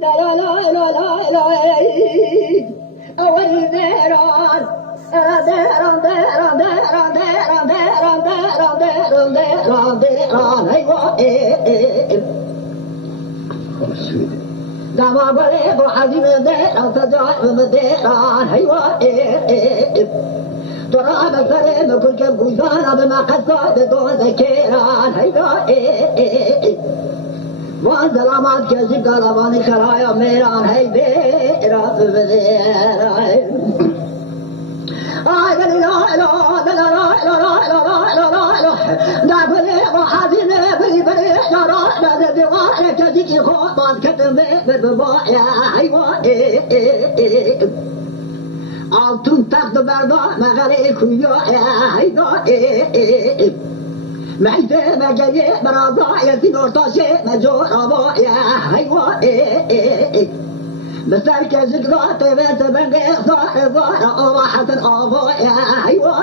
لا لا لا لا لا لا أول ديران ديران ديران ديران ديران ديران ديران ديران ديران ديران أيوة دما بريق وحزين ديران تجارب ديران أيوة تراب السريم كل كم بوزان بما قصد دون ذكيران أيوة وان سلامات كشف كلاماني خرايا ميران هاي بيرا بذيرا آي لا لا لا لا لا لا لا لا دا بلي وحزين بلي بلي لا لا لا دواء كذيك خوان كتم ببايا أيوة altın taktı berda mağare kuyu hayda محيطة مجالي برادة يزين ورطاشي مجور أبايا حيوة بسرك زكرة تبات بنقى ظاهر أواحة أبايا حيوة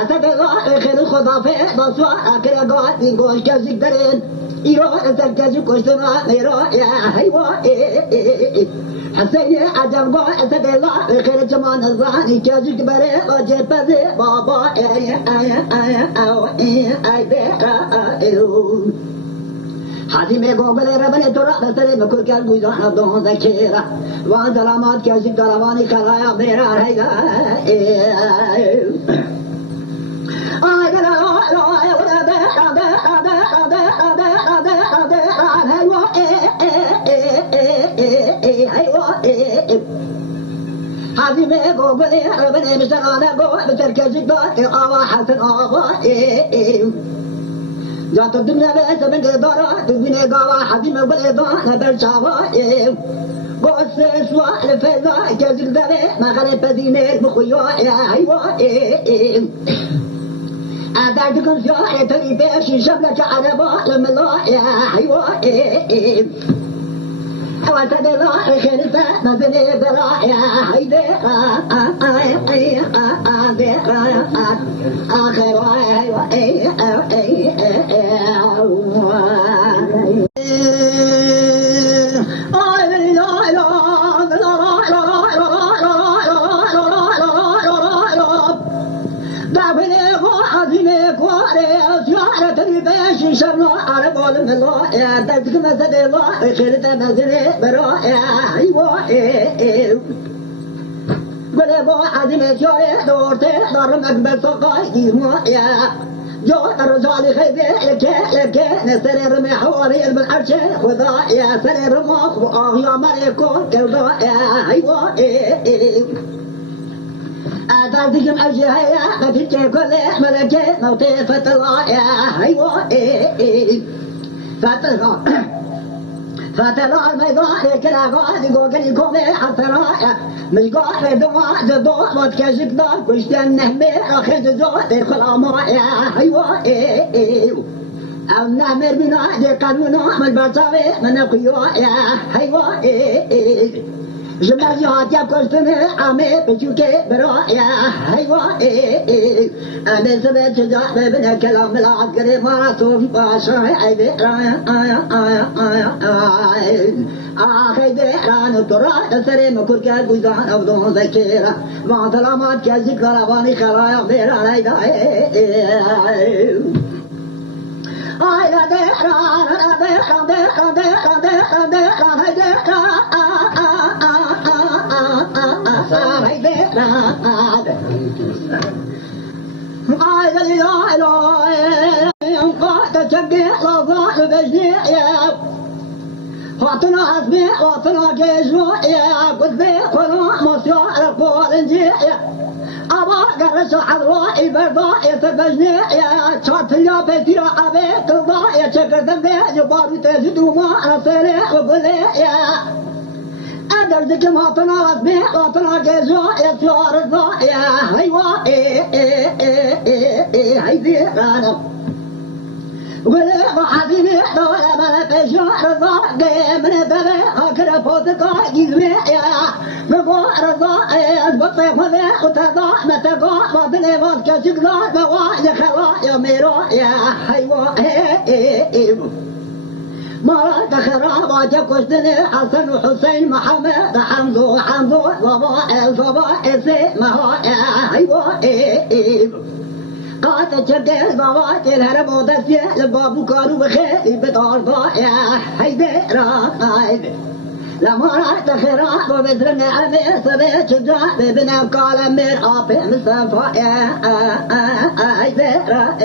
أتبقى خير الخضافة بصوى أكرا قاتل قوش كزك درين إيران تركز كشتنا ميرايا حيوة حسين عجب قوة أتبقى خير جمان الظاني كزك بري وجب بذي بابا حاتم قوبل ربني ترى بسري بكل كل بوزان بدون ذكيرة وان سلامات كشف كلاماني خلايا ميرا هيدا حازم قوبل ربني مشتغل قوة بتركز قوة أواحة أواحة جات الدنيا ليس من إدارة الدنيا قوة حازم بالإدارة بالشعوة قوس سوى الفيضة كزل داري مغرب بدينة بخيوة يا أيوة أدعتكم سياحة تريبيش شبلة عربة لملا يا أيوة وتدلا خلفة مزني برايا هيدي آخر شرنا على قول من الله يا دتك مزد الله خيرت مزري برا يا أيوة قل بو عزيم شوية دورتي دار مقبل سقاي ما يا جو الرجال خيبي لك نسر محوري المنعرش خذا يا سر رماخ وآه يا ملكون كردا يا أيوة أدركم أجهية نتيجة كل ملكة موتي فتلا يا أيوة فتلا الميضان كلا قاعد يقول يكون حتى رايح مش قاعد دواء ما تكشف دار كل شيء نهمي آخر جزء تدخل ما يا أيوة أو نهمر بنا دي قانونا من بطاوي من القيوة يا أيوة جمعيات يبكستني عمي بشوكي برايا أيوة أنا سمعت جاء من كلام العسكري ما صوف باشا أي بيران آخي بيران ترى سري مكور كالبوزان أبدون ذكيرة مع سلامات كالذكر لباني خلايا بيران أيضا لا بيران لا بيران بيران بيران بيران بيران هاي بيران فاطنا حسبي فاطنا جيزو يا قدبي كنا مصيار بورنجي أبا قرش حضروا البرضاء يتبجني يا شاطليا بيتيرا أبي ترضى يا شكر دمي جبارو تجدو ما أصلي وقلي يا أدرك ماطنا رسمي ماطنا جيزو يسوار الضاء يا هيوا هيدي غانا ولا وحديني ولا ما بجوار الضاء من بابي أكره فوتك جزمي يا مقار الضاء أزبطي مذي وتضاء متقاء وبني مذكا شكلا بواء لخلا يا ميرو يا هيوا مراد خرابات كشتني حسن وحسين محمد حمزو وضائل فضائل ما قاتل شبدل بوات الهرب ودسية لبابو كانوا بخير بدار ضائع هيدرا لما رأيت خراب وبزر النعمة سبيت شجاع ببنى قال من أبي مصطفى هيدرا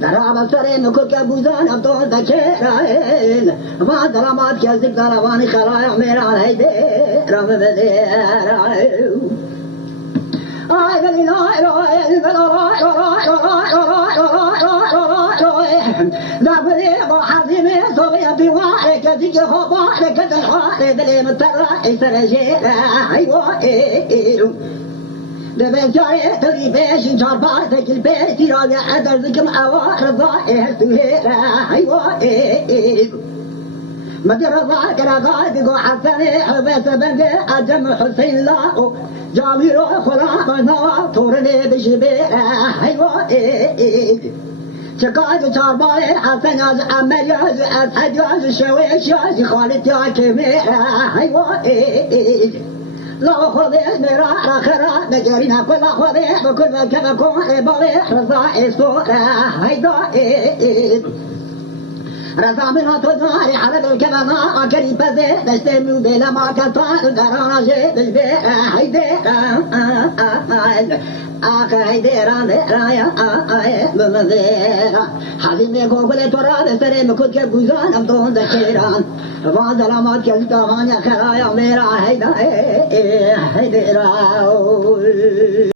درام سرين كل كبوزان أبطال ذكرين ما درامات كذب درواني خلايا ميران هيدرا مبذيرا مدير ضاك رغاد وحسن حبس بند أجم حسين لا جامير خلا نوا تورني بشبير حيوة شقاد شاربال حسن ياز أمر ياز أسعد ياز شويش ياز خالد يا كبير حيوة لا خذيت مرا رخرا نجرينا كل خذيت وكل كذا كون بالي رضا إسورة هيدا رضا منها تداري حرب الكبنا قريب ذي نستمو بلا ما كطان درانا جيد البيع هيديرا هيديرا يا ممذيرا حزيني قوبل تراد سريم كل كبوزان أبدون ذكيران وظلمات كالتغاني خرايا ميرا هيديرا